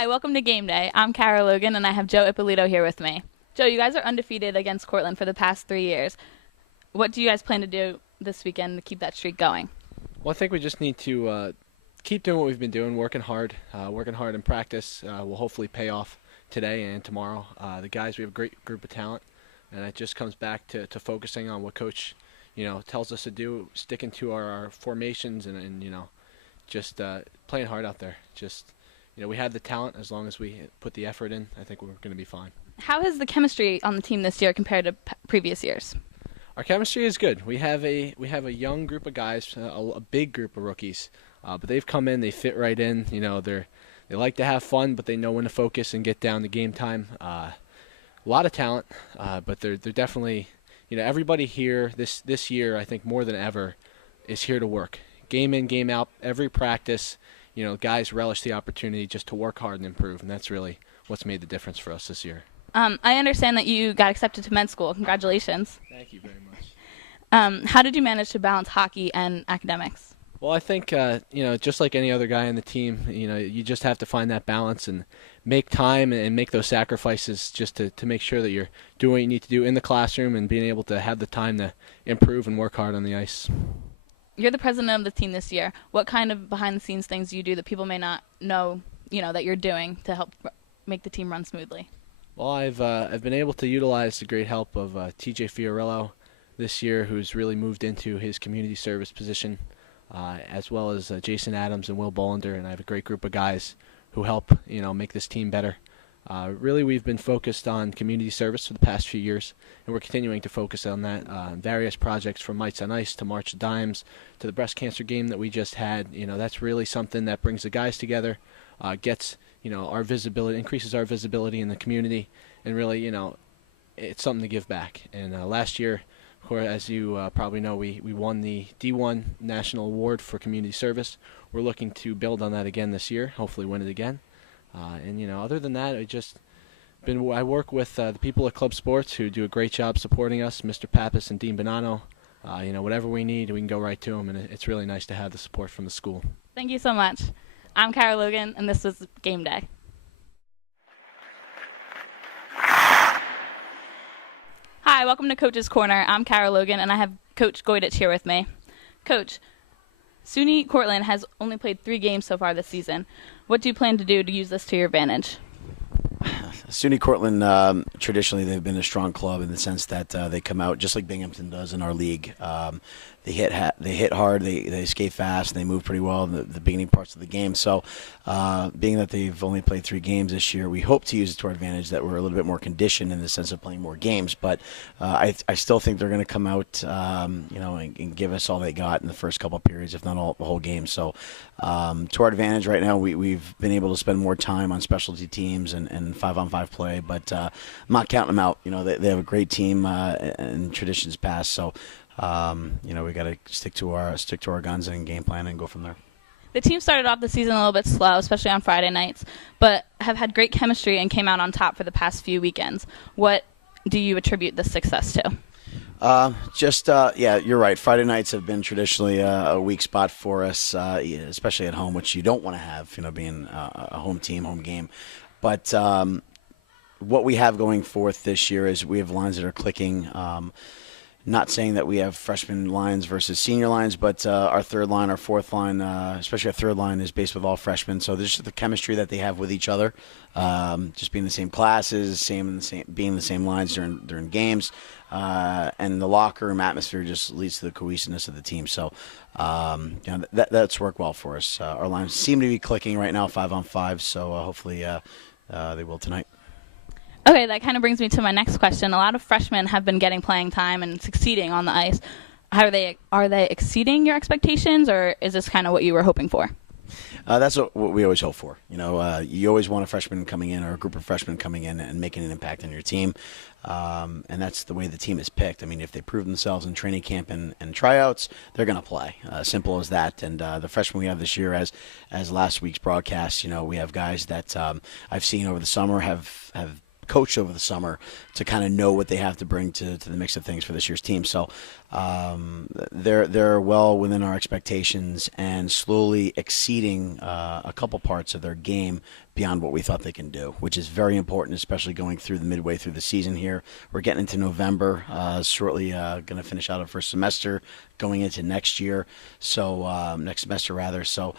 Hi, welcome to Game Day. I'm Kara Logan, and I have Joe Ippolito here with me. Joe, you guys are undefeated against Cortland for the past 3 years. What do you guys plan to do this weekend to keep that streak going? Well, I think we just need to keep doing what we've been doing, working hard in practice. Will hopefully pay off today and tomorrow. The guys, we have a great group of talent, and it just comes back to focusing on what Coach, tells us to do, sticking to our formations, and just playing hard out there. Just, we have the talent. As long as we put the effort in, I think we're going to be fine. How has the chemistry on the team this year compared to previous years? Our chemistry is good. We have a young group of guys, a big group of rookies, but they've come in. They fit right in. They like to have fun, but they know when to focus and get down to game time. A lot of talent, but they're definitely, everybody here this year, I think more than ever, is here to work. Game in, game out, every practice. Guys relish the opportunity just to work hard and improve, and that's really what's made the difference for us this year. I understand that you got accepted to med school. Congratulations. Thank you very much. How did you manage to balance hockey and academics? Well, I think, just like any other guy on the team, you just have to find that balance and make time and make those sacrifices just to make sure that you're doing what you need to do in the classroom and being able to have the time to improve and work hard on the ice. You're the president of the team this year. What kind of behind-the-scenes things do you do that people may not know, that you're doing to help make the team run smoothly? Well, I've been able to utilize the great help of TJ Fiorillo this year, who's really moved into his community service position, as well as Jason Adams and Will Bollender, and I have a great group of guys who help make this team better. Really, we've been focused on community service for the past few years, and we're continuing to focus on that. Various projects from Mites on Ice to March of Dimes to the breast cancer game that we just had. That's really something that brings the guys together, gets our visibility, increases our visibility in the community, and really, it's something to give back. And last year, of course, as you probably know, we won the D1 National Award for Community Service. We're looking to build on that again this year, hopefully win it again. And other than that, I work with the people at Club Sports who do a great job supporting us, Mr. Pappas and Dean Bonanno. Whatever we need, we can go right to them, and it's really nice to have the support from the school. Thank you so much. I'm Kara Logan, and this was Game Day. Hi, welcome to Coach's Corner. I'm Kara Logan, and I have Coach Goydich here with me. Coach, SUNY Cortland has only played 3 games so far this season. What do you plan to do to use this to your advantage? SUNY Cortland, traditionally they've been a strong club in the sense that they come out just like Binghamton does in our league. They hit hard, they skate fast, and they move pretty well in the beginning parts of the game. So being that they've only played 3 games this year, we hope to use it to our advantage that we're a little bit more conditioned in the sense of playing more games. But I still think they're going to come out, and give us all they got in the first couple of periods, if not the whole game. So to our advantage right now, we've been able to spend more time on specialty teams and 5-on-5 play. But I'm not counting them out. They have a great team in traditions past. So we got to stick to our guns and game plan and go from there. The team started off the season a little bit slow, especially on Friday nights, but have had great chemistry and came out on top for the past few weekends. What do you attribute this success to? You're right. Friday nights have been traditionally a weak spot for us, especially at home, which you don't want to have, being a home team, home game. But what we have going forth this year is we have lines that are clicking. Not saying that we have freshman lines versus senior lines, but our third line, our fourth line, especially our third line, is based with all freshmen. So there's just the chemistry that they have with each other, just being the same classes, being the same lines during games, and the locker room atmosphere just leads to the cohesiveness of the team. So that's worked well for us. Our lines seem to be clicking right now, 5-on-5. So hopefully they will tonight. Okay, that kind of brings me to my next question. A lot of freshmen have been getting playing time and succeeding on the ice. Are they exceeding your expectations, or is this kind of what you were hoping for? That's what we always hope for. You always want a freshman coming in or a group of freshmen coming in and making an impact on your team. And that's the way the team is picked. I mean, if they prove themselves in training camp and tryouts, they're going to play. Simple as that. And the freshmen we have this year, as last week's broadcast, we have guys that I've seen over the summer have coached over the summer to kind of know what they have to bring to the mix of things for this year's team. So they're well within our expectations and slowly exceeding a couple parts of their game beyond what we thought they can do, which is very important, especially going through the midway through the season here. We're getting into November, shortly going to finish out our first semester, going into next year, so next semester rather. So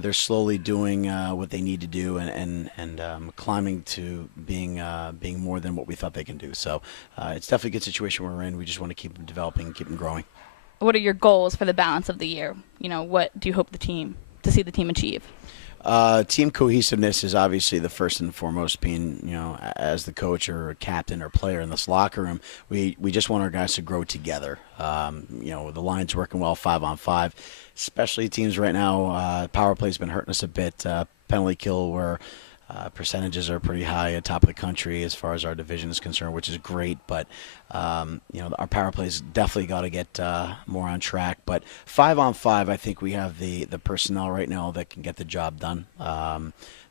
they're slowly doing what they need to do and climbing to being more than what we thought they can do. So it's definitely a good situation we're in. We just want to keep them developing, keep them growing. What are your goals for the balance of the year? What do you hope to see the team achieve? Team cohesiveness is obviously the first and foremost. Being, as the coach or captain or player in this locker room, we just want our guys to grow together. The line's working well 5-on-5, especially teams right now. Power play's been hurting us a bit. Penalty kill where percentages are pretty high at top of the country as far as our division is concerned, which is great. But our power plays definitely got to get more on track. But 5-on-5, I think we have the personnel right now that can get the job done.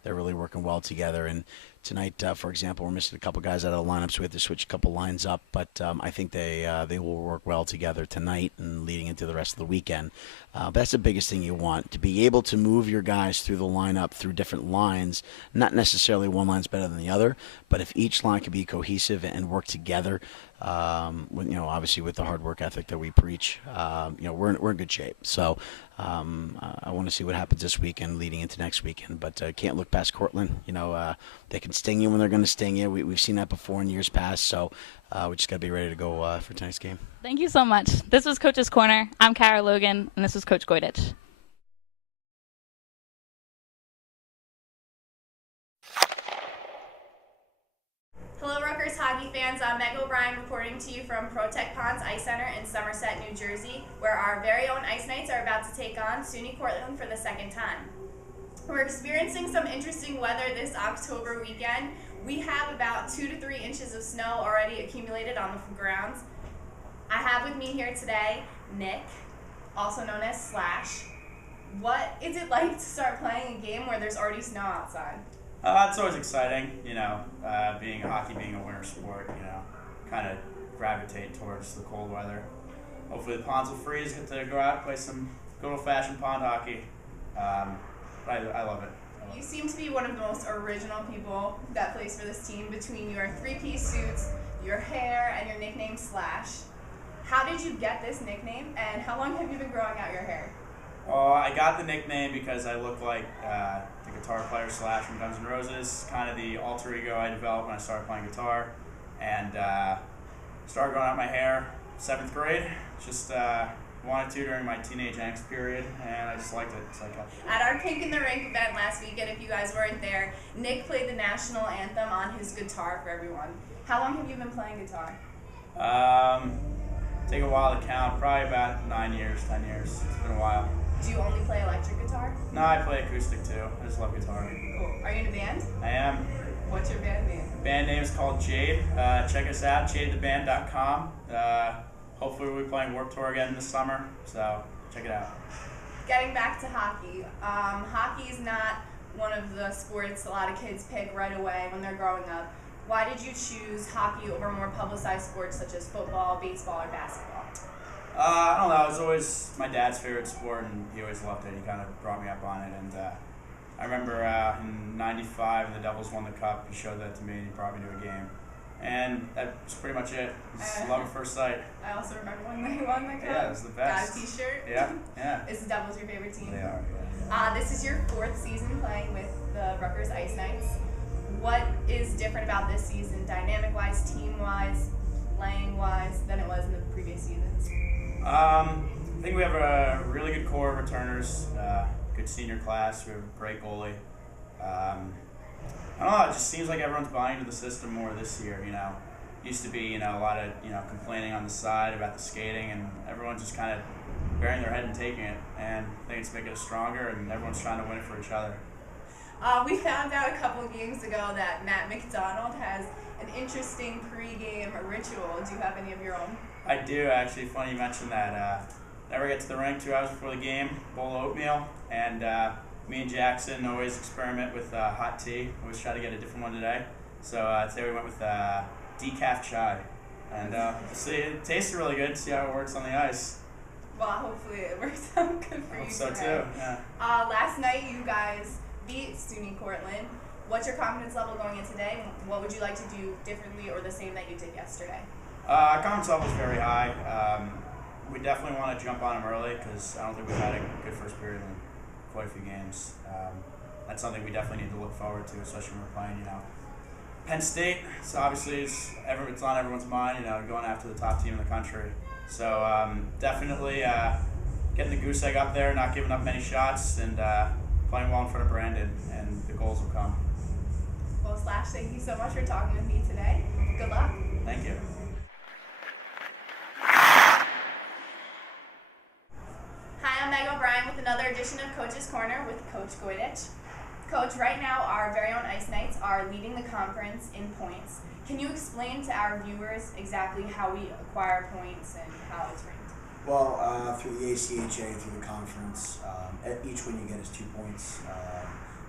They're really working well together. And tonight, for example, we're missing a couple guys out of the lineup, so we have to switch a couple lines up. But I think they will work well together tonight and leading into the rest of the weekend. But that's the biggest thing you want, to be able to move your guys through the lineup, through different lines. Not necessarily one line's better than the other, but if each line can be cohesive and work together, obviously with the hard work ethic that we preach, we're in good shape. So I want to see what happens this weekend leading into next weekend, but can't look past Cortland. They can sting you when they're going to sting you. We've seen that before in years past, so we just got to be ready to go for tonight's game. Thank you so much. This was Coach's Corner. I'm Kara Logan, and this was Coach Goydich. Hello, Rutgers hockey fans. I'm Meg O'Brien reporting to you from ProTech Ponds Ice Center in Somerset, New Jersey, where our very own Ice Knights are about to take on SUNY Cortland for the second time. We're experiencing some interesting weather this October weekend. We have about 2 to 3 inches of snow already accumulated on the grounds. I have with me here today Nick, also known as Slash. What is it like to start playing a game where there's already snow outside? It's always exciting, being hockey being a winter sport, kind of gravitate towards the cold weather. Hopefully the ponds will freeze, get to go out and play some good old-fashioned pond hockey. I love it. You seem to be one of the most original people that plays for this team between your three-piece suits, your hair, and your nickname Slash. How did you get this nickname, and how long have you been growing out your hair? I got the nickname because I look like the guitar player Slash from Guns N' Roses, kind of the alter ego I developed when I started playing guitar, and started growing out my hair 7th grade. Just wanted to during my teenage angst period, and I just liked it. So I kept it. At our Pink in the Rink event last weekend, if you guys weren't there, Nick played the national anthem on his guitar for everyone. How long have you been playing guitar? Take a while to count, probably about 9 years, 10 years. It's been a while. Do you only play electric guitar? No, I play acoustic too. I just love guitar. Cool. Are you in a band? I am. What's your band name? Band name is called Jade. Check us out, jadetheband.com. Hopefully we'll be playing Warped Tour again this summer, so check it out. Getting back to hockey. Hockey is not one of the sports a lot of kids pick right away when they're growing up. Why did you choose hockey over more publicized sports such as football, baseball, or basketball? I don't know. It was always my dad's favorite sport, and he always loved it. He kind of brought me up on it, and I remember in '95 the Devils won the Cup. He showed that to me, and he brought me to a game. And that's pretty much it. It's love at first sight. I also remember when they won the Cup. Yeah, it was the best. Got a t-shirt? Yeah. Is the Devils your favorite team? They are, yeah. This is your 4th season playing with the Rutgers Ice Knights. What is different about this season, dynamic-wise, team-wise, playing-wise, than it was in the previous seasons? I think we have a really good core of returners, good senior class. We have a great goalie. I don't know. It just seems like everyone's buying into the system more this year. Used to be a lot of complaining on the side about the skating, and everyone's just kind of bearing their head and taking it. And I think it's making us stronger, and everyone's trying to win it for each other. We found out a couple of games ago that Matt McDonald has an interesting pre-game ritual. Do you have any of your own? I do, actually. Funny you mentioned that. Never get to the rink 2 hours before the game, bowl of oatmeal, and me and Jackson always experiment with hot tea. Always try to get a different one today. So today we went with decaf chai. And see, it tasted really good. See how it works on the ice. Well, hopefully it works out good for I you hope so today. too, yeah. Last night you guys beat SUNY Cortland. What's your confidence level going in today? What would you like to do differently or the same that you did yesterday? Our confidence level is very high. We definitely want to jump on them early because I don't think we've had a good first period in quite a few games. That's something we definitely need to look forward to, especially when we're playing, Penn State. So obviously it's on everyone's mind, going after the top team in the country. So definitely getting the goose egg up there, not giving up many shots, and playing well in front of Brandon, and the goals will come. Well, Slash, thank you so much for talking with me today. Good luck. Thank you. Hi, I'm Meg O'Brien with another edition of Coach's Corner with Coach Goydich. Coach, right now our very own Ice Knights are leading the conference in points. Can you explain to our viewers exactly how we acquire points and how it's ranked? Well, through the ACHA, through the conference, each win you get is 2 points.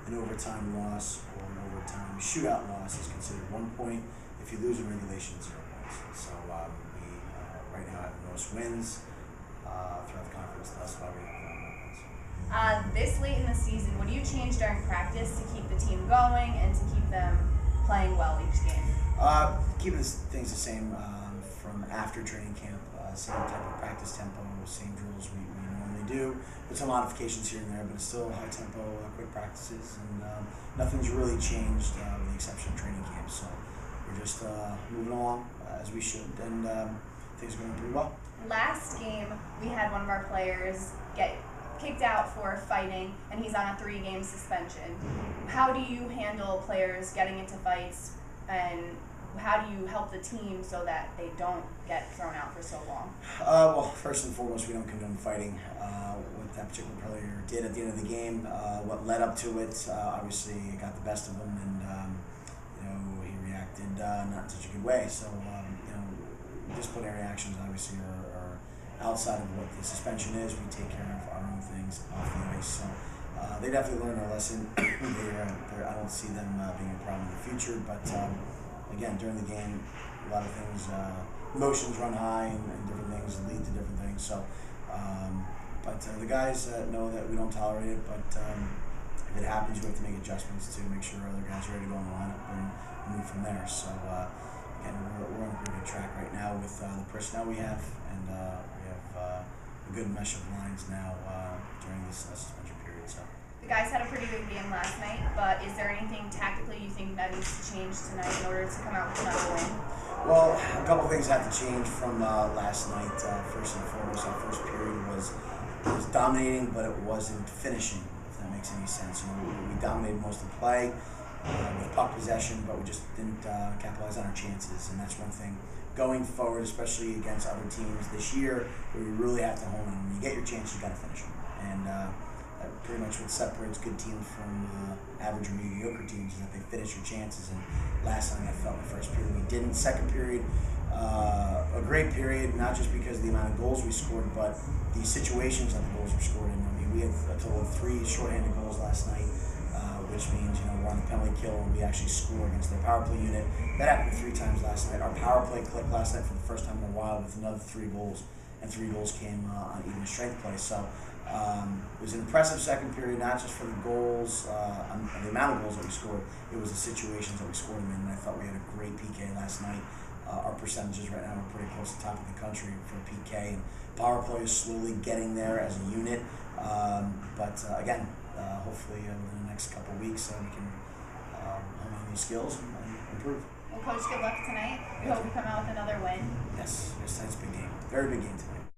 An overtime loss or an overtime shootout loss is considered 1 point. If you lose in regulation, it's 0 points. So we right now have the most wins throughout the conference. That's why we have 1 points. This late in the season, what do you change during practice to keep the team going and to keep them playing well each game? Keeping things the same from after training camp. Same type of practice tempo, same drills we normally do, with some modifications here and there, but it's still high tempo, quick practices, and nothing's really changed with the exception of training camp. So we're just moving along as we should, and things are going pretty well. Last game, we had one of our players get kicked out for fighting, and he's on a 3-game suspension. How do you handle players getting into fights, and how do you help the team so that they don't get thrown out for so long? Well, first and foremost, we don't condone fighting. What that particular player did at the end of the game, what led up to it, obviously it got the best of him, and he reacted not in such a good way. So, disciplinary actions obviously are outside of what the suspension is. We take care of our own things off the ice. So, they definitely learned their lesson. I don't see them being a problem in the future, but again, during the game, a lot of things, emotions run high, and different things lead to different things. So, but the guys know that we don't tolerate it. But if it happens, we have to make adjustments to make sure other guys are ready to go in the lineup and move from there. So, again, we're on a pretty good track right now with the personnel we have, and we have a good mesh of lines now during this suspension period. So. The guys had a pretty good game last night, but is there anything tactically you think that needs to change tonight in order to come out with another win? Well, a couple things have to change from last night. First and foremost, our first period was dominating, but it wasn't finishing, if that makes any sense. We dominated most of the play with puck possession, but we just didn't capitalize on our chances, and that's one thing. Going forward, especially against other teams this year, where we really have to hone on. When you get your chance, you got to finish them. And pretty much what separates good teams from average or mediocre teams is that they finish your chances. And last night I felt in the first period we didn't. Second period, a great period, not just because of the amount of goals we scored, but the situations that the goals were scored in. I mean, we had a total of 3 shorthanded goals last night, which means we're on the penalty kill and we actually score against their power play unit. That happened 3 times last night. Our power play clicked last night for the first time in a while with another 3 goals, and 3 goals came on even strength play. So. It was an impressive second period, not just for the goals, the amount of goals that we scored. It was the situations that we scored them in, and I thought we had a great PK last night. Our percentages right now are pretty close to the top of the country for PK, and power play is slowly getting there as a unit. But again, hopefully within the next couple of weeks we can hone on these skills and improve. Well, Coach, good luck tonight. We hope you come out with another win. Yes, tonight's a big game. Very big game tonight.